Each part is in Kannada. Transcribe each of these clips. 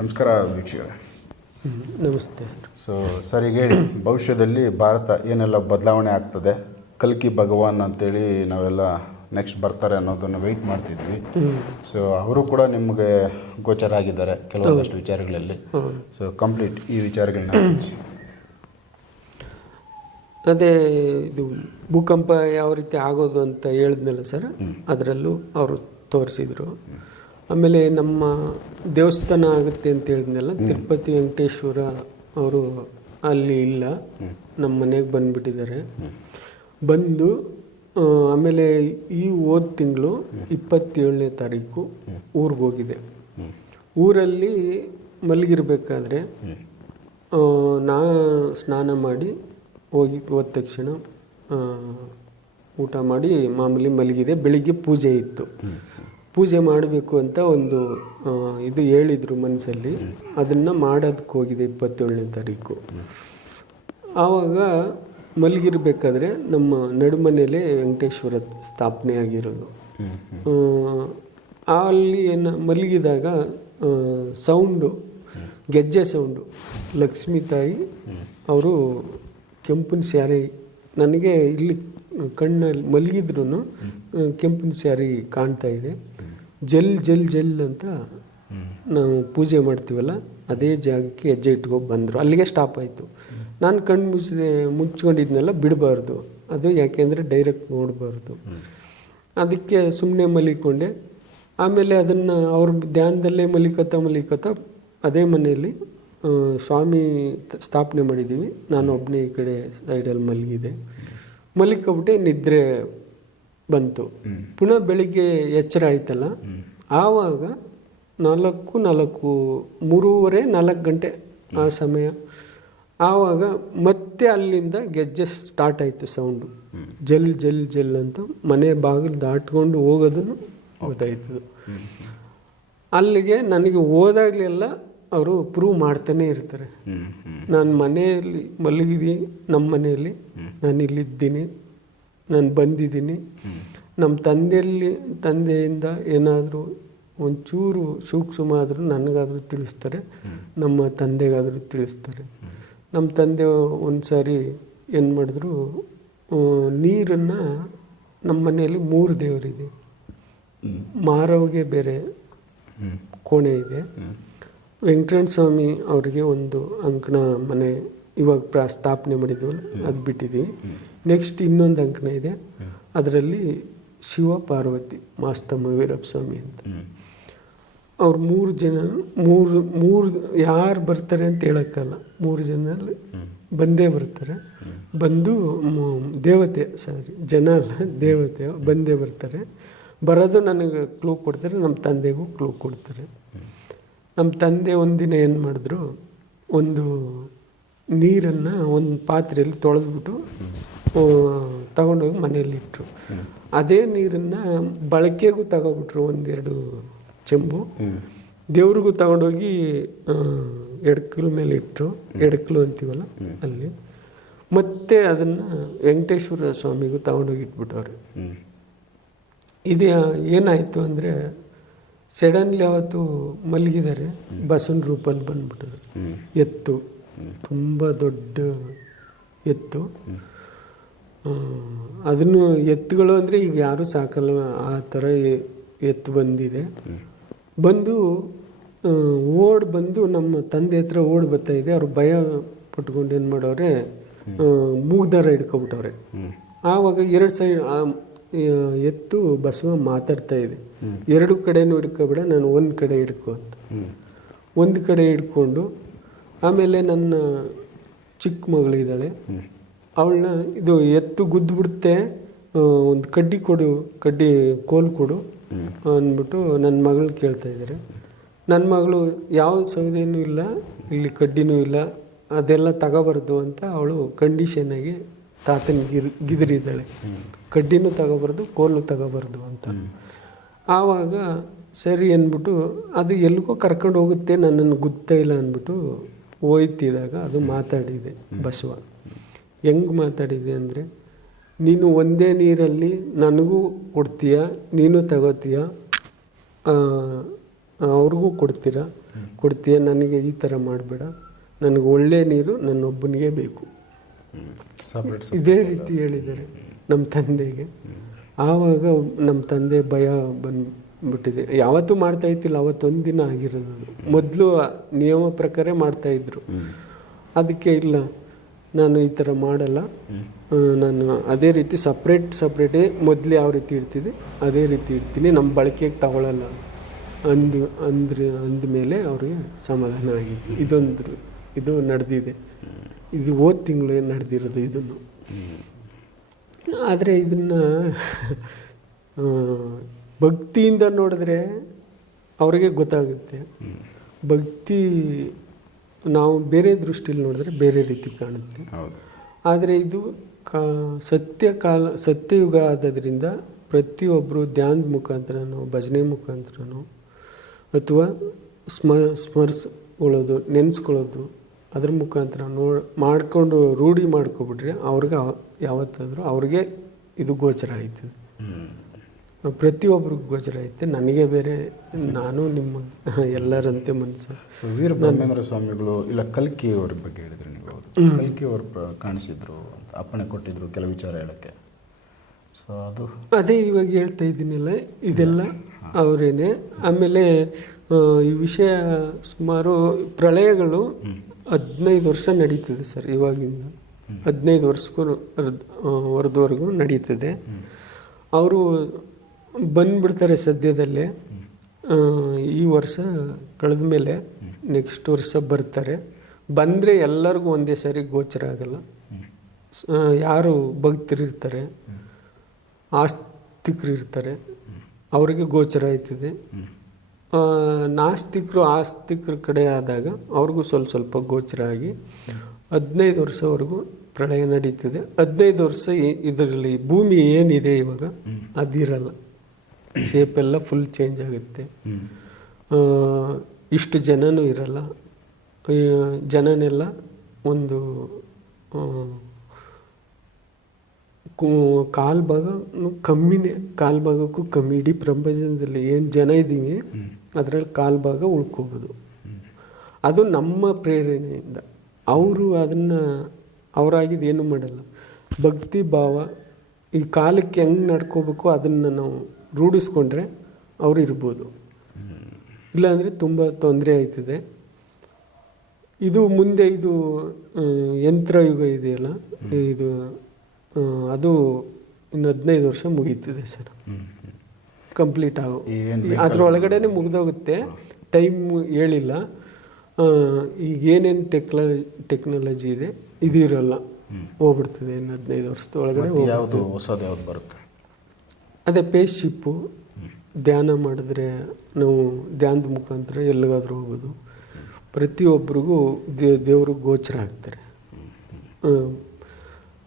ನಮಸ್ಕಾರ ವೀಕ್ಷಕರೇ. ನಮಸ್ತೆ ಸೊ ಸರ್ ಈಗ ಹೇಳಿ ಭವಿಷ್ಯದಲ್ಲಿ ಭಾರತ ಏನೆಲ್ಲ ಬದಲಾವಣೆ ಆಗ್ತದೆ? ಕಲ್ಕಿ ಭಗವಾನ್ ಅಂತೇಳಿ ನಾವೆಲ್ಲ ನೆಕ್ಸ್ಟ್ ಬರ್ತಾರೆ ಅನ್ನೋದನ್ನು ವೆಯ್ಟ್ ಮಾಡ್ತಿದ್ವಿ. ಸೊ ಅವರು ಕೂಡ ನಿಮಗೆ ಗೋಚರ ಆಗಿದ್ದಾರೆ ಕೆಲವೊಂದಷ್ಟು ವಿಚಾರಗಳಲ್ಲಿ. ಸೊ ಕಂಪ್ಲೀಟ್ ಈ ವಿಚಾರಗಳನ್ನ. ಅದೇ ಇದು ಭೂಕಂಪ ಯಾವ ರೀತಿ ಆಗೋದು ಅಂತ ಹೇಳಿದ್ನಲ್ಲ ಸರ್? ಅದರಲ್ಲೂ ಅವರು ತೋರಿಸಿದ್ರು. ಆಮೇಲೆ ನಮ್ಮ ದೇವಸ್ಥಾನ ಆಗುತ್ತೆ ಅಂತ ಹೇಳಿದ್ನಲ್ಲ ತಿರುಪತಿ ವೆಂಕಟೇಶ್ವರ ಅವರು ಅಲ್ಲಿ ಇಲ್ಲ ನಮ್ಮ ಮನೆಗೆ ಬಂದುಬಿಟ್ಟಿದ್ದಾರೆ. ಬಂದು ಆಮೇಲೆ ಈ ಹೋದ ತಿಂಗಳು ಇಪ್ಪತ್ತೇಳನೇ ತಾರೀಕು ಊರಿಗೆ ಹೋಗಿದೆ. ಊರಲ್ಲಿ ಮಲಗಿರ್ಬೇಕಾದ್ರೆ ನಾ ಸ್ನಾನ ಮಾಡಿ ಹೋಗಿ ಹೋದ ತಕ್ಷಣ ಊಟ ಮಾಡಿ ಮಾಮೂಲಿ ಮಲಗಿದೆ. ಬೆಳಿಗ್ಗೆ ಪೂಜೆ ಇತ್ತು. ಪೂಜೆ ಮಾಡಬೇಕು ಅಂತ ಒಂದು ಇದು ಹೇಳಿದರು ಮನಸ್ಸಲ್ಲಿ. ಅದನ್ನು ಮಾಡೋದಕ್ಕೆ ಹೋಗಿದೆ ಇಪ್ಪತ್ತೇಳನೇ ತಾರೀಕು. ಆವಾಗ ಮಲಗಿರ್ಬೇಕಾದ್ರೆ ನಮ್ಮ ನಡುಮನೇಲೆ ವೆಂಕಟೇಶ್ವರ ಸ್ಥಾಪನೆ ಆಗಿರೋದು. ಅಲ್ಲಿ ಏನು, ಮಲಗಿದಾಗ ಸೌಂಡು, ಗೆಜ್ಜೆ ಸೌಂಡು. ಲಕ್ಷ್ಮೀ ತಾಯಿ ಅವರು ಕೆಂಪಿನ ಸ್ಯಾರಿ, ನನಗೆ ಇಲ್ಲಿ ಕಣ್ಣಲ್ಲಿ ಮಲಗಿದ್ರು ಕೆಂಪಿನ ಸ್ಯಾರಿ ಕಾಣ್ತಾ ಇದೆ. ಜಲ್ ಜಲ್ ಜಲ್ ಅಂತ ನಾವು ಪೂಜೆ ಮಾಡ್ತೀವಲ್ಲ, ಅದೇ ಜಾಗಕ್ಕೆ ಹೆಜ್ಜೆ ಇಟ್ಕೊಂಡು ಬಂದರು. ಅಲ್ಲಿಗೆ ಸ್ಟಾಪ್ ಆಯಿತು. ನಾನು ಕಣ್ಣು ಮುಚ್ಚಿದೆ, ಮುಚ್ಕೊಂಡಿದ್ನೆಲ್ಲ, ಬಿಡಬಾರ್ದು. ಅದು ಯಾಕೆಂದರೆ ಡೈರೆಕ್ಟ್ ನೋಡಬಾರ್ದು. ಅದಕ್ಕೆ ಸುಮ್ಮನೆ ಮಲಿಕೊಂಡೆ. ಆಮೇಲೆ ಅದನ್ನು ಅವ್ರ ಧ್ಯಾನದಲ್ಲೇ ಮಲಿಕತ್ತ ಮಲಿಕತ್ತ, ಅದೇ ಮನೆಯಲ್ಲಿ ಸ್ವಾಮಿ ಸ್ಥಾಪನೆ ಮಾಡಿದ್ದೀವಿ ನಾನು ಒಬ್ಬನೇ ಈ ಕಡೆ ಸೈಡಲ್ಲಿ ಮಲಗಿದೆ ಮಲಿಕೊಬಿಟ್ಟೆ ನಿದ್ರೆ ಬಂತು. ಪುನಃ ಬೆಳಿಗ್ಗೆ ಎಚ್ಚರ ಆಯ್ತಲ್ಲ? ಆವಾಗ ನಾಲ್ಕು ನಾಲ್ಕು ಮೂರುವರೆ ನಾಲ್ಕು ಗಂಟೆ ಆ ಸಮಯ. ಆವಾಗ ಮತ್ತೆ ಅಲ್ಲಿಂದ ಗೆಜ್ಜೆ ಸ್ಟಾರ್ಟ್ ಆಯಿತು ಸೌಂಡು ಜಲ್ ಜಲ್ ಜಲ್ ಅಂತ ಮನೆ ಬಾಗಿಲು ದಾಟ್ಕೊಂಡು ಹೋಗೋದನ್ನು ಗೊತ್ತಾಯ್ತು. ಅಲ್ಲಿಗೆ ನನಗೆ ಹೋದಾಗಲೆಲ್ಲ ಅವರು ಪ್ರೂವ್ ಮಾಡ್ತಾನೆ ಇರ್ತಾರೆ. ನಾನು ಮನೆಯಲ್ಲಿ ಮಲಗಿದ್ದೀನಿ ನಮ್ಮ ಮನೆಯಲ್ಲಿ ನಾನು ಇಲ್ಲಿದ್ದೀನಿ ನಾನು ಬಂದಿದ್ದೀನಿ. ನಮ್ಮ ತಂದೆಯಲ್ಲಿ, ತಂದೆಯಿಂದ ಏನಾದರೂ ಒಂಚೂರು ಸೂಕ್ಷ್ಮ ಆದರೂ ನನಗಾದರೂ ತಿಳಿಸ್ತಾರೆ. ನಮ್ಮ ತಂದೆಗಾದರೂ ತಿಳಿಸ್ತಾರೆ. ನಮ್ಮ ತಂದೆ ಒಂದು ಸಾರಿ ಏನು ಮಾಡಿದ್ರು ನೀರನ್ನು ನಮ್ಮ ಮನೆಯಲ್ಲಿ ಮೂರು ದೇವರಿದೆ. ಮಾರವ್ಗೆ ಬೇರೆ. ಕೋಣೆ ಇದೆ. ವೆಂಕಟರಮಣ ಸ್ವಾಮಿ ಅವರಿಗೆ ಒಂದು ಅಂಕಣ ಮನೆ ಇವಾಗ ಪ್ರ, ಸ್ಥಾಪನೆ ಮಾಡಿದ್ವಲ್ಲ, ಅದು ಬಿಟ್ಟಿದ್ದೀವಿ ನೆಕ್ಸ್ಟ್ ಇನ್ನೊಂದು ಅಂಕಣ ಇದೆ. ಅದರಲ್ಲಿ ಶಿವ ಪಾರ್ವತಿ ಮಾಸ್ತಮ್ಮ ವೀರಪ್ಪ ಸ್ವಾಮಿ ಅಂತ. ಅವ್ರು ಮೂರು ಜನ ಮೂರು ಮೂರು ಯಾರು ಬರ್ತಾರೆ ಅಂತ ಹೇಳೋಕ್ಕಲ್ಲ. ಮೂರು ಜನ ಬಂದೇ ಬರ್ತಾರೆ. ಬಂದು ದೇವತೆ ಸಾರಿ ಜನ ಅಲ್ಲ ದೇವತೆ ಬಂದೇ ಬರ್ತಾರೆ. ಬರೋದು ನನಗೆ ಕ್ಲೂ ಕೊಡ್ತಾರೆ ನಮ್ಮ ತಂದೆಗೂ ಕ್ಲೂ ಕೊಡ್ತಾರೆ. ನಮ್ಮ ತಂದೆ ಒಂದಿನ ಏನು ಮಾಡಿದ್ರು ಒಂದು ನೀರನ್ನು ಒಂದು ಪಾತ್ರೆಯಲ್ಲಿ ತೊಳೆದ್ಬಿಟ್ಟು ತಗೊಂಡೋಗಿ ಮನೆಯಲ್ಲಿಟ್ಟರು ಅದೇ ನೀರನ್ನು ಬಳಕೆಗೂ ತಗೊಬಿಟ್ರು ಒಂದೆರಡು ಚೆಂಬು. ದೇವ್ರಿಗೂ ತಗೊಂಡೋಗಿ ಎಡಕಲ್ ಮೇಲೆ ಇಟ್ಟರು ಎಡಕಲು ಅಂತೀವಲ್ಲ ಅಲ್ಲಿ. ಮತ್ತೆ ಅದನ್ನು ವೆಂಕಟೇಶ್ವರ ಸ್ವಾಮಿಗೂ ತಗೊಂಡೋಗಿ ಇಟ್ಬಿಟ್ಟವ್ರೆ. ಇದು ಏನಾಯಿತು ಅಂದರೆ, ಸಡನ್ಲಿ ಅವತ್ತು ಮಲಗಿದ್ದಾರೆ. ಬಸವನ ರೂಪಲ್ಲಿ ಬಂದ್ಬಿಟ್ಟರು ಎತ್ತು. ತುಂಬ ದೊಡ್ಡ ಎತ್ತು. ಅದನ್ನು ಎತ್ತುಗಳು ಅಂದರೆ ಈಗ ಯಾರೂ ಸಾಕಲ್ಲ, ಆ ಥರ ಎತ್ತು ಬಂದಿದೆ. ಬಂದು ಓಡ್ ಬಂದು ನಮ್ಮ ತಂದೆ ಹತ್ರ ಓಡ್ ಬರ್ತಾ ಇದೆ. ಅವ್ರು ಭಯ ಪಟ್ಕೊಂಡು ಏನು ಮಾಡೋರೆ ಮೂಗ್ದಾರ ಹಿಡ್ಕೊಬಿಟ್ಟವ್ರೆ. ಆವಾಗ ಎರಡು ಸೈಡ್ ಎತ್ತು ಬಸವ ಮಾತಾಡ್ತಾ ಇದೆ. ಎರಡು ಕಡೆನೂ ಹಿಡ್ಕೊಬೇಡ, ನಾನು ಒಂದು ಕಡೆ ಹಿಡ್ಕೊ ಅಂತ. ಒಂದು ಕಡೆ ಹಿಡ್ಕೊಂಡು, ಆಮೇಲೆ ನನ್ನ ಚಿಕ್ಕ ಮಗಳಿದ್ದಾಳೆ. ಅವಳನ್ನ ಇದು ಎತ್ತು ಗುದ್ದು ಬಿಡುತ್ತೆ ಒಂದು ಕಡ್ಡಿ ಕೊಡು, ಕಡ್ಡಿ ಕೋಲ್ ಕೊಡು ಅಂದ್ಬಿಟ್ಟು ನನ್ನ ಮಗಳು ಕೇಳ್ತಾ ಇದ್ದಾರೆ ನನ್ನ ಮಗಳು ಯಾವ ಸೌದೆನೂ ಇಲ್ಲ, ಇಲ್ಲಿ ಕಡ್ಡಿನೂ ಇಲ್ಲ, ಅದೆಲ್ಲ ತಗೋಬಾರ್ದು ಅಂತ ಅವಳು ಕಂಡೀಷನ್ ಆಗಿ ತಾತನ ಗಿರ್, ಗಿದರಿದ್ದಾಳೆ. ಕಡ್ಡಿನೂ ತಗೋಬಾರ್ದು, ಕೋಲು ತಗೋಬಾರ್ದು ಅಂತ. ಆವಾಗ ಸರಿ ಅಂದ್ಬಿಟ್ಟು ಅದು ಎಲ್ಲಿಗೋ ಕರ್ಕೊಂಡು ಹೋಗುತ್ತೆ, ನನ್ನನ್ನು ಗೊತ್ತೇ ಇಲ್ಲ ಅಂದ್ಬಿಟ್ಟು ಹೋಯ್ತಿದಾಗ ಅದು ಮಾತಾಡಿದೆ ಬಸವ. ಹೆಂಗೆ ಮಾತಾಡಿದೆ ಅಂದರೆ ನೀನು ಒಂದೇ ನೀರಲ್ಲಿ ನನಗೂ ಕೊಡ್ತೀಯ ನೀನು ತಗೋತೀಯ ಅವ್ರಿಗೂ ಕೊಡ್ತೀರಾ ಕೊಡ್ತೀಯ ನನಗೆ ಈ ಥರ ಮಾಡಬೇಡ ನನಗೆ ಒಳ್ಳೆ ನೀರು ನನ್ನೊಬ್ಬನಿಗೆ ಬೇಕು. ಇದೇ ರೀತಿ ಹೇಳಿದ್ದಾರೆ ನಮ್ಮ ತಂದೆಗೆ. ಆವಾಗ ನಮ್ಮ ತಂದೆ ಭಯ ಬಂದ್ಬಿಟ್ಟಿದೆ. ಯಾವತ್ತೂ ಮಾಡ್ತಾ ಇತ್ತಿಲ್ಲ ಅವತ್ತೊಂದು ದಿನ ಆಗಿರೋದು. ಮೊದಲು ನಿಯಮ ಪ್ರಕಾರ ಮಾಡ್ತಾಯಿದ್ರು ಅದಕ್ಕೆ ಇಲ್ಲ ನಾನು ಈ ಥರ ಮಾಡಲ್ಲ. ನಾನು ಅದೇ ರೀತಿ ಸಪ್ರೇಟ್ ಸಪ್ರೇಟೇ ಮೊದಲು ಯಾವ ರೀತಿ ಇಡ್ತಿದ್ದೆ ಅದೇ ರೀತಿ ಇಡ್ತೀನಿ. ನಮ್ಮ ಬಳಕೆಗೆ ತಗೊಳ್ಳಲ್ಲ ಅಂದು ಅಂದ್ರೆ ಅಂದಮೇಲೆ ಅವರಿಗೆ ಸಮಾಧಾನ ಆಗಿದೆ ಇದೊಂದು ಇದು ನಡೆದಿದೆ. ಇದು ಹೋದ ತಿಂಗಳು ನಡೆದಿರೋದು ಇದನ್ನು. ಆದರೆ ಇದನ್ನು ಭಕ್ತಿಯಿಂದ ನೋಡಿದ್ರೆ ಅವರಿಗೆ ಗೊತ್ತಾಗುತ್ತೆ. ಭಕ್ತಿ ನಾವು ಬೇರೆ ದೃಷ್ಟಿಯಲ್ಲಿ ನೋಡಿದ್ರೆ ಬೇರೆ ರೀತಿ ಕಾಣುತ್ತೆ. ಆದರೆ ಇದು ಕಾ ಸತ್ಯ ಕಾಲ ಸತ್ಯಯುಗ ಆದದ್ರಿಂದ ಪ್ರತಿಯೊಬ್ಬರು ಧ್ಯಾನದ ಮುಖಾಂತರನೋ ಭಜನೆ ಮುಖಾಂತರನೋ ಅಥವಾ ಸ್ಮ ಸ್ಮರಿಸ್ಕೊಳ್ಳೋದು ನೆನೆಸ್ಕೊಳ್ಳೋದು ಅದ್ರ ಮುಖಾಂತರ ನೋ ಮಾಡಿಕೊಂಡು ರೂಢಿ ಮಾಡ್ಕೊಬಿಟ್ರೆ ಅವ್ರಿಗೆ ಅವ- ಯಾವತ್ತಾದರೂ ಅವ್ರಿಗೆ ಇದು ಗೋಚರ ಆಯ್ತದೆ. ಪ್ರತಿಯೊಬ್ಬರಿಗೂ ಗೋಚರ ಐತೆ. ನನಗೆ ಬೇರೆ ನಾನು ನಿಮ್ಮ ಎಲ್ಲರಂತೆ ಮನಸ್ಸು. ವೀರ ಬ್ರಹ್ಮೇಂದ್ರ ಸ್ವಾಮಿಗಳು ಇಲ್ಲ ಕಲ್ಕಿ ಅವ್ರ ಬಗ್ಗೆ ಹೇಳಿದ್ರೆ ನೀವು ಕಲ್ಕಿ ಅವರು ಕಾಣಿಸಿದ್ರು ಅಂತ ಅಪ್ಪಣೆ ಕೊಟ್ಟಿದ್ರು ಕೆಲವು ವಿಚಾರ ಹೇಳಕ್ಕೆ. ಸೊ ಅದು ಅದೇ ಇವಾಗ ಹೇಳ್ತಾ ಇದ್ದೀನಲ್ಲ ಇದೆಲ್ಲ ಅವರೇನೆ. ಆಮೇಲೆ ಈ ವಿಷಯ ಸುಮಾರು ಪ್ರಳಯಗಳು ಹದಿನೈದು ವರ್ಷ ನಡೀತದೆ ಸರ್ ಇವಾಗಿಂದ. ಹದಿನೈದು ವರ್ಷಕ್ಕೂ ವರ್ದವರೆಗೂ ನಡೀತದೆ. ಅವರು ಬಂದ್ಬಿಡ್ತಾರೆ ಸದ್ಯದಲ್ಲೇ. ಈ ವರ್ಷ ಕಳೆದ ಮೇಲೆ ನೆಕ್ಸ್ಟ್ ವರ್ಷ ಬರ್ತಾರೆ. ಬಂದರೆ ಎಲ್ಲರಿಗೂ ಒಂದೇ ಸಾರಿ ಗೋಚರ ಆಗಲ್ಲ. ಯಾರು ಭಕ್ತರಿರ್ತಾರೆ ಆಸ್ತಿಕರು ಇರ್ತಾರೆ ಅವರಿಗೆ ಗೋಚರ ಆಯ್ತದೆ. ನಾಸ್ತಿಕರು ಆಸ್ತಿಕರ ಕಡೆ ಆದಾಗ ಅವ್ರಿಗೂ ಸ್ವಲ್ಪ ಸ್ವಲ್ಪ ಗೋಚರ ಆಗಿ ಹದಿನೈದು ವರ್ಷವರೆಗೂ ಪ್ರಳಯ ನಡೀತಿದೆ. ಹದಿನೈದು ವರ್ಷ ಇದರಲ್ಲಿ ಭೂಮಿ ಏನಿದೆ ಇವಾಗ? ಅದಿರಲ್ಲ. ಶೇಪ್ ಎಲ್ಲ ಫುಲ್ ಚೇಂಜ್ ಆಗುತ್ತೆ. ಇಷ್ಟು ಜನನೂ ಇರಲ್ಲ. ಜನನೆಲ್ಲ ಒಂದು ಕಾಲ್ ಭಾಗ ಕಮ್ಮಿನೇ ಕಾಲ್ ಭಾಗಕ್ಕೂ ಕಮ್ಮಿ ಇಡೀ ಪ್ರಪಂಚದಲ್ಲಿ ಏನು ಜನ ಇದ್ದೀವಿ ಅದರಲ್ಲಿ ಕಾಲ್ ಭಾಗ ಉಳ್ಕೋಬೋದು. ಅದು ನಮ್ಮ ಪ್ರೇರಣೆಯಿಂದ. ಅವರು ಅದನ್ನು ಅವರಾಗಿದ್ದು ಏನೂ ಮಾಡಲ್ಲ. ಭಕ್ತಿ ಭಾವ ಈ ಕಾಲಕ್ಕೆ ಹೆಂಗೆ ನಡ್ಕೋಬೇಕು ಅದನ್ನು ನಾವು ರೂಢಿಸ್ಕೊಂಡ್ರೆ ಅವರು ಇರ್ಬೋದು ಇಲ್ಲಾಂದರೆ ತುಂಬ ತೊಂದರೆ ಆಯ್ತದೆ. ಇದು ಮುಂದೆ ಇದು ಯಂತ್ರಯುಗ ಇದೆಯಲ್ಲ? ಇದು ಅದು ಇನ್ನು ಹದಿನೈದು ವರ್ಷ ಮುಗೀತದೆ ಸರ್. ಕಂಪ್ಲೀಟ್ ಆಗು ಅದ್ರ ಒಳಗಡೆನೆ ಮುಗಿದೋಗುತ್ತೆ. ಟೈಮ್ ಹೇಳಿಲ್ಲ. ಆ, ಈಗ ಏನೇನು ಟೆಕ್ನಾಲಜಿ ಟೆಕ್ನಾಲಜಿ ಇದೆ ಇದು ಇರಲ್ಲ ಹೋಗ್ಬಿಡ್ತದೆ ಇನ್ನು ಹದಿನೈದು ವರ್ಷದ ಒಳಗಡೆ. ಯಾವುದು ಹೊಸದು ಯಾವ್ದು ಬರುತ್ತೆ? ಅದೇ ಶಿಪ್ಪು. ಧ್ಯಾನ ಮಾಡಿದ್ರೆ ನಾವು ಧ್ಯಾನದ ಮುಖಾಂತರ ಎಲ್ಲಿಗಾದರೂ ಹೋಗೋದು. ಪ್ರತಿಯೊಬ್ಬರಿಗೂ ದೇ ದೇವರು ಗೋಚರ ಆಗ್ತಾರೆ.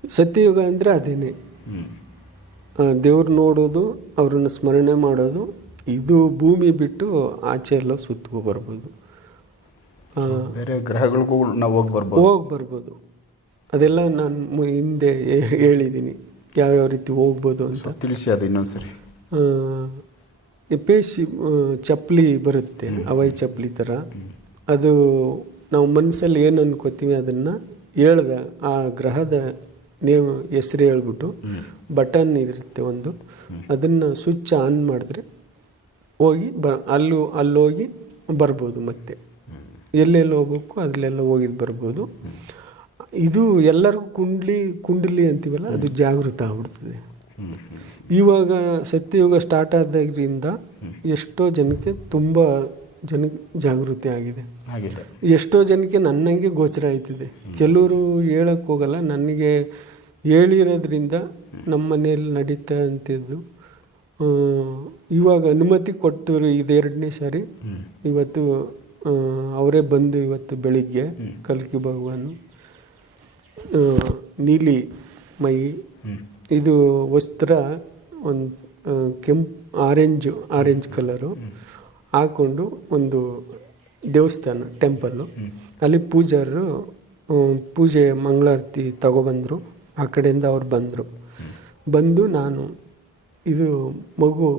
ಸತ್ಯಯುಗ ಅಂದರೆ ಅದೇನೆ. ದೇವ್ರು ನೋಡೋದು ಅವ್ರನ್ನ ಸ್ಮರಣೆ ಮಾಡೋದು ಇದು ಭೂಮಿ ಬಿಟ್ಟು ಆಚೆ ಎಲ್ಲ ಸುತ್ತಕೊ ಬರ್ಬೋದು. ಬೇರೆ ಗ್ರಹಗಳಿಗೂ ನಾವು ಹೋಗಿ ಬರ್ಬೋದು. ಹೋಗಿ ಬರ್ಬೋದು. ಅದೆಲ್ಲ ನಾನು ಹಿಂದೆ ಹೇಳಿದ್ದೀನಿ ಯಾವ್ಯಾವ ರೀತಿ ಹೋಗ್ಬೋದು ಅಂತ. ತಿಳಿಸಿ ಅದು ಇನ್ನೊಂದ್ಸರಿ. ಪೇಶಿ ಚಪ್ಪಲಿ ಬರುತ್ತೆ ಅವೈ ಚಪ್ಪಲಿ ಥರ ಅದು ನಾವು ಮನಸ್ಸಲ್ಲಿ ಏನು ಅನ್ಕೋತೀವಿ ಅದನ್ನು ಹೇಳ್ದ ಆ ಗ್ರಹದ ನೇಮ್ ಹೆಸರು ಹೇಳ್ಬಿಟ್ಟು ಬಟನ್ ಇರುತ್ತೆ ಒಂದು. ಅದನ್ನು ಸ್ವಿಚ್ ಆನ್ ಮಾಡಿದ್ರೆ ಹೋಗಿ ಬ ಅಲ್ಲೂ ಅಲ್ಲೋಗಿ ಬರ್ಬೋದು ಮತ್ತೆ. ಎಲ್ಲೆಲ್ಲಿ ಹೋಗ್ಬೇಕು ಅಲ್ಲೆಲ್ಲ ಹೋಗಿದ್ದು ಬರ್ಬೋದು. ಇದು ಎಲ್ಲರಿಗೂ ಕುಂಡ್ಲಿ ಕುಂಡಲಿ ಅಂತೀವಲ್ಲ ಅದು ಜಾಗೃತ ಆಗ್ಬಿಡ್ತದೆ. ಇವಾಗ ಸತ್ಯಯುಗ ಸ್ಟಾರ್ಟ್ ಆದಾಗ್ರಿಂದ ಎಷ್ಟೋ ಜನಕ್ಕೆ ತುಂಬ ಜನ ಜಾಗೃತಿ ಆಗಿದೆ. ಎಷ್ಟೋ ಜನಕ್ಕೆ ನನ್ನಂಗೆ ಗೋಚರ ಆಯ್ತಿದೆ. ಕೆಲವರು ಹೇಳಕ್ ಹೋಗಲ್ಲ ನನಗೆ ಹೇಳಿರೋದ್ರಿಂದ ನಮ್ಮ ಮನೆಯಲ್ಲಿ ನಡೀತಾ ಅಂತಿದ್ದು ಇವಾಗ ಅನುಮತಿ ಕೊಟ್ಟರು ಇದೆರಡನೇ ಸಾರಿ. ಇವತ್ತು ಅವರೇ ಬಂದು ಇವತ್ತು ಬೆಳಿಗ್ಗೆ ಕಲ್ಕಿ ಭಗವಾನು ನೀಲಿ ಮೈ ಇದು ವಸ್ತ್ರ ಒಂದು ಕೆಂಪು ಆರೆಂಜು ಆರೆಂಜ್ ಕಲರು ಹಾಕೊಂಡು ಒಂದು ದೇವಸ್ಥಾನ ಟೆಂಪಲ್ಲು ಅಲ್ಲಿ ಪೂಜಾರರು ಪೂಜೆ ಮಂಗಳಾರತಿ ತಗೊಬಂದರು. ಆ ಕಡೆಯಿಂದ ಅವ್ರು ಬಂದರು. ಬಂದು ನಾನು ಇದು ಮಗು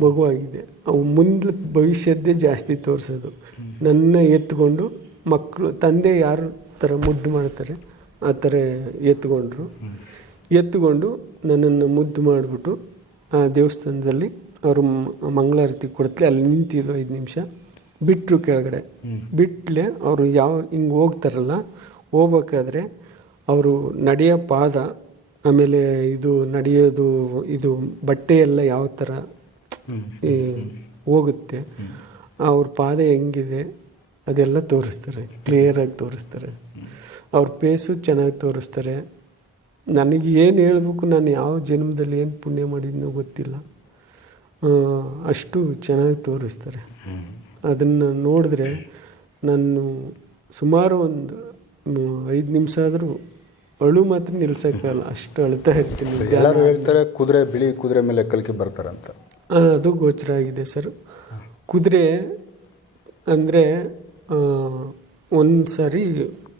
ಮಗುವಾಗಿದೆ. ಅವು ಮುಂದೆ ಭವಿಷ್ಯದ್ದೇ ಜಾಸ್ತಿ ತೋರಿಸೋದು. ನನ್ನ ಎತ್ಕೊಂಡು ಮಕ್ಕಳು ತಂದೆ ಯಾರು ಥರ ಮುದ್ದು ಮಾಡ್ತಾರೆ ಆ ಥರ ಎತ್ಕೊಂಡ್ರು. ಎತ್ತುಕೊಂಡು ನನ್ನನ್ನು ಮುದ್ದು ಮಾಡಿಬಿಟ್ಟು ಆ ದೇವಸ್ಥಾನದಲ್ಲಿ ಅವರು ಮಂಗಳಾರತಿ ಕೊಡ್ತಲೇ ಅಲ್ಲಿ ನಿಂತಿದ್ದು ಐದು ನಿಮಿಷ. ಬಿಟ್ಟರು ಕೆಳಗಡೆ. ಬಿಟ್ಟಲೆ ಅವರು ಯಾವ ಹಿಂಗೆ ಹೋಗ್ತಾರಲ್ಲ ಹೋಗ್ಬೇಕಾದ್ರೆ ಅವರು ನಡೆಯೋ ಪಾದ ಆಮೇಲೆ ಇದು ನಡೆಯೋದು ಇದು ಬಟ್ಟೆ ಎಲ್ಲ ಯಾವ ಥರ ಹೋಗುತ್ತೆ ಅವ್ರ ಪಾದ ಹೆಂಗಿದೆ ಅದೆಲ್ಲ ತೋರಿಸ್ತಾರೆ ಕ್ಲಿಯರಾಗಿ ತೋರಿಸ್ತಾರೆ. ಅವ್ರ ಪೇಸು ಚೆನ್ನಾಗಿ ತೋರಿಸ್ತಾರೆ. ನನಗೆ ಏನು ಹೇಳಬೇಕು ನಾನು ಯಾವ ಜನ್ಮದಲ್ಲಿ ಏನು ಪುಣ್ಯ ಮಾಡಿದ್ನೋ ಗೊತ್ತಿಲ್ಲ. ಅಷ್ಟು ಚೆನ್ನಾಗಿ ತೋರಿಸ್ತಾರೆ. ಅದನ್ನು ನೋಡಿದ್ರೆ ನಾನು ಸುಮಾರು ಒಂದು ಐದು ನಿಮಿಷ ಆದರೂ ಅಳು ಮಾತ್ರ ನಿಲ್ಸೋಕ್ಕಲ್ಲ ಅಷ್ಟು ಅಳ್ತಾ ಇರ್ತೀನಿ. ಎಲ್ಲರೂ ಹೇಳ್ತಾರೆ ಕುದುರೆ ಬಿಳಿ ಕುದುರೆ ಮೇಲೆ ಕಲಿಕೆ ಬರ್ತಾರಂತ. ಹಾಂ ಅದು ಗೋಚರ ಆಗಿದೆ ಸರ್. ಕುದುರೆ ಅಂದರೆ ಒಂದು ಸಾರಿ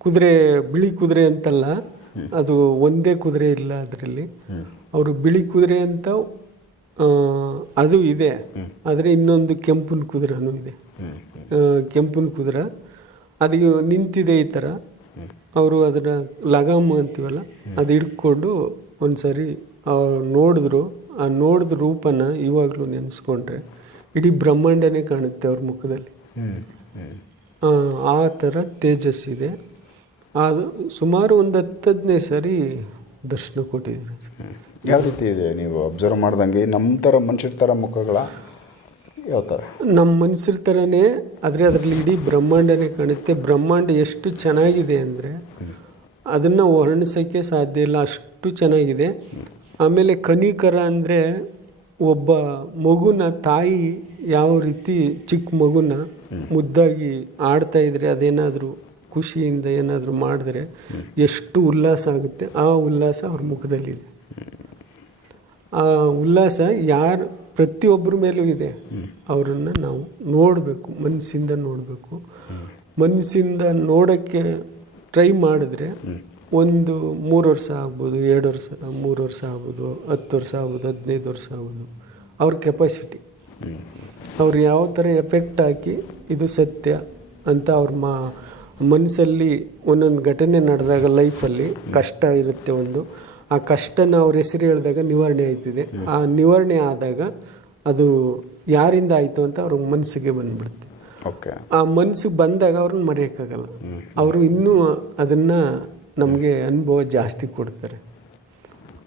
ಕುದುರೆ ಬಿಳಿ ಕುದುರೆ ಅಂತಲ್ಲ ಅದು ಒಂದೇ ಕುದುರೆ ಇಲ್ಲ ಅದರಲ್ಲಿ. ಅವರು ಬಿಳಿ ಕುದುರೆ ಅಂತ ಅದು ಇದೆ. ಆದರೆ ಇನ್ನೊಂದು ಕೆಂಪನ ಕುದುರೆನೂ ಇದೆ. ಕೆಂಪುನ ಕುದುರೆ. ಅದು ನಿಂತಿದೆ ಈ ಥರ ಅವರು ಅದನ್ನು ಲಗಾಮ ಅಂತೀವಲ್ಲ ಅದು ಹಿಡ್ಕೊಂಡು ಒಂದ್ಸರಿ ಸಾರಿ ನೋಡಿದ್ರು. ಆ ನೋಡಿದ ರೂಪನ ಇವಾಗಲೂ ನೆನೆಸ್ಕೊಂಡ್ರೆ ಇಡೀ ಬ್ರಹ್ಮಾಂಡನೇ ಕಾಣುತ್ತೆ ಅವ್ರ ಮುಖದಲ್ಲಿ. ಆ, ಆ ಥರ ತೇಜಸ್ಸಿದೆ. ಅದು ಸುಮಾರು ಒಂದು ಹತ್ತು ಹದಿನೈದು ಸಾರಿ ದರ್ಶನ ಕೊಟ್ಟಿದ್ದೀನಿ. ಸರ್. ಯಾವ ರೀತಿ ಇದೆ ನೀವು ಅಬ್ಸರ್ವ್ ಮಾಡ್ದಂಗೆ? ನಮ್ಮ ಥರ ಮನುಷ್ಯರ ಥರ ಮುಖಗಳ ಯಾವ ಥರ ನಮ್ಮ ಮನುಷ್ಯರ ಥರನೇ ಆದರೆ ಅದರಲ್ಲಿ ಇಡೀ ಬ್ರಹ್ಮಾಂಡನೇ ಕಾಣುತ್ತೆ. ಬ್ರಹ್ಮಾಂಡ ಎಷ್ಟು ಚೆನ್ನಾಗಿದೆ ಅಂದರೆ ಅದನ್ನು ವರ್ಣಿಸೋಕ್ಕೆ ಸಾಧ್ಯ ಇಲ್ಲ. ಅಷ್ಟು ಚೆನ್ನಾಗಿದೆ. ಆಮೇಲೆ ಕನಿಕರ ಅಂದರೆ ಒಬ್ಬ ಮಗುನ ತಾಯಿ ಯಾವ ರೀತಿ ಚಿಕ್ಕ ಮಗುನ ಮುದ್ದಾಗಿ ಆಡ್ತಾ ಇದ್ರೆ ಅದೇನಾದರೂ ಖುಷಿಯಿಂದ ಏನಾದರೂ ಮಾಡಿದ್ರೆ ಎಷ್ಟು ಉಲ್ಲಾಸ ಆಗುತ್ತೆ, ಆ ಉಲ್ಲಾಸ ಅವ್ರ ಮುಖದಲ್ಲಿದೆ. ಆ ಉಲ್ಲಾಸ ಯಾರು, ಪ್ರತಿಯೊಬ್ಬರ ಮೇಲೂ ಇದೆ. ಅವರನ್ನು ನಾವು ನೋಡಬೇಕು, ಮನಸ್ಸಿಂದ ನೋಡಬೇಕು. ಮನಸ್ಸಿಂದ ನೋಡೋಕ್ಕೆ ಟ್ರೈ ಮಾಡಿದ್ರೆ ಒಂದು ಮೂರು ವರ್ಷ ಆಗ್ಬೋದು, ಎರಡು ವರ್ಷ, ಮೂರು ವರ್ಷ ಆಗ್ಬೋದು, ಹತ್ತು ವರ್ಷ ಆಗ್ಬೋದು, ಹದಿನೈದು ವರ್ಷ ಆಗ್ಬೋದು. ಅವ್ರ ಕೆಪಾಸಿಟಿ ಅವ್ರು ಯಾವ ಥರ ಎಫೆಕ್ಟ್ ಹಾಕಿ ಇದು ಸತ್ಯ ಅಂತ ಅವ್ರ ಮಾ ಮನಸ್ಸಲ್ಲಿ ಒಂದೊಂದು ಘಟನೆ ನಡೆದಾಗ ಲೈಫಲ್ಲಿ ಕಷ್ಟ ಇರುತ್ತೆ ಒಂದು. ಆ ಕಷ್ಟನ ಅವ್ರ ಹೆಸರು ಹೇಳಿದಾಗ ನಿವಾರಣೆ ಆಯ್ತಿದೆ. ಆ ನಿವಾರಣೆ ಆದಾಗ ಅದು ಯಾರಿಂದ ಆಯಿತು ಅಂತ ಅವ್ರ ಮನಸ್ಸಿಗೆ ಬಂದ್ಬಿಡುತ್ತೆ. ಓಕೆ ಆ ಮನಸ್ಸಿಗೆ ಬಂದಾಗ ಅವ್ರನ್ನ ಮರೆಯೋಕ್ಕಾಗಲ್ಲ. ಅವರು ಇನ್ನೂ ಅದನ್ನು ನಮಗೆ ಅನುಭವ ಜಾಸ್ತಿ ಕೊಡ್ತಾರೆ.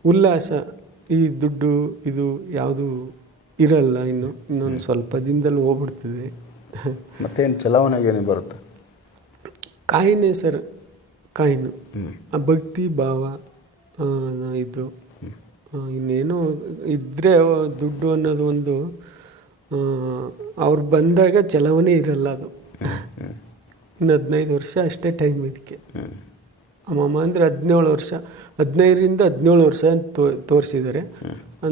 ಉಲ್ಲಾಸ ಈ ದುಡ್ಡು ಇದು ಯಾವುದು ಇರಲ್ಲ ಇನ್ನು ಇನ್ನೊಂದು ಸ್ವಲ್ಪ ದಿನದಲ್ಲಿ ಹೋಗ್ಬಿಡ್ತದೆ. ಮತ್ತೇನು ಚಲಾವಣೆಗೆ ಬರುತ್ತೆ? ಕಾಯಿನೇ ಸರ್? ಕಾಯಿನು. ಆ ಭಕ್ತಿ ಭಾವ ಇದು. ಇನ್ನೇನೋ ಇದ್ದರೆ ದುಡ್ಡು ಅನ್ನೋದು ಒಂದು ಅವ್ರು ಬಂದಾಗ ಚಲವನೇ ಇರಲ್ಲ ಅದು. ಇನ್ನು ಹದಿನೈದು ವರ್ಷ ಅಷ್ಟೇ ಟೈಮ್ ಇದಕ್ಕೆ. ಅಮ್ಮಮ್ಮ ಅಂದರೆ ಹದಿನೇಳು ವರ್ಷ. ಹದಿನೈದರಿಂದ ಹದಿನೇಳು ವರ್ಷ ತೋ ತೋರಿಸಿದ್ದಾರೆ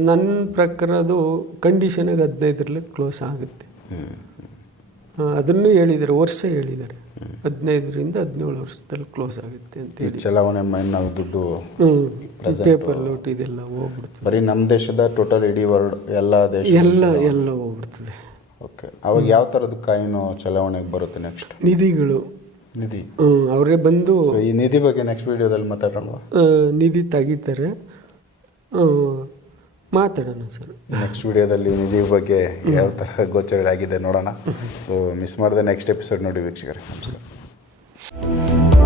ನನ್ನ ಪ್ರಕಾರ ಅದು ಕಂಡೀಷನಾಗಿ ಹದಿನೈದರಲ್ಲಿ ಕ್ಲೋಸ್ ಆಗುತ್ತೆ. ಅದನ್ನು ಹೇಳಿದ್ದಾರೆ ವರ್ಷ ಹೇಳಿದ್ದಾರೆ ಹದಿನೈದರಿಂದ ಹದಿನೇಳು ವರ್ಷದಲ್ಲಿ ಕ್ಲೋಸ್ ಆಗುತ್ತೆ ಅಂತ ಈ ಹೇಳಿ ಚಲಾವಣೆ ನಾವು ದುಡ್ಡು ಪೇಪರ್ ಲೋಟ್ ಇದೆಲ್ಲ ಹೋಗ್ಬಿಡ್ತದೆ. ಬರೀ ನಮ್ಮ ದೇಶದ ಟೋಟಲ್ ಇಡೀ ವರ್ಲ್ಡ್ ಎಲ್ಲ ದೇಶ ಎಲ್ಲ ಎಲ್ಲ ಹೋಗ್ಬಿಡ್ತದೆ. ಓಕೆ ಅವಾಗ ಯಾವ ಥರದ ಕಾಯಿನು ಚಲಾವಣೆಗೆ ಬರುತ್ತೆ ನೆಕ್ಸ್ಟ್ ನಿಧಿಗಳು. ನಿಧಿ. ಹ್ಮ್, ಅವರೇ ಬಂದು So, ಈ ನಿಧಿ ಬಗ್ಗೆ ನೆಕ್ಸ್ಟ್ ವಿಡಿಯೋದಲ್ಲಿ ಮಾತಾಡೋಣ ಆ, ನಿಧಿ ತೆಗಿತಾರೆ. ಆ, ಮಾತಾಡೋಣ ಸರ್. ನೆಕ್ಸ್ಟ್ ವಿಡಿಯೋದಲ್ಲಿ ನಿಧಿ ಬಗ್ಗೆ ಯಾವ ಥರ ಗೋಚರಗಳಾಗಿದೆ ನೋಡೋಣ. ಸೊ ಮಿಸ್ ಮಾಡಿದೆ ನೆಕ್ಸ್ಟ್ ಎಪಿಸೋಡ್ ನೋಡಿ ವೀಕ್ಷಕರೇ. ನಮಸ್ಕಾರ.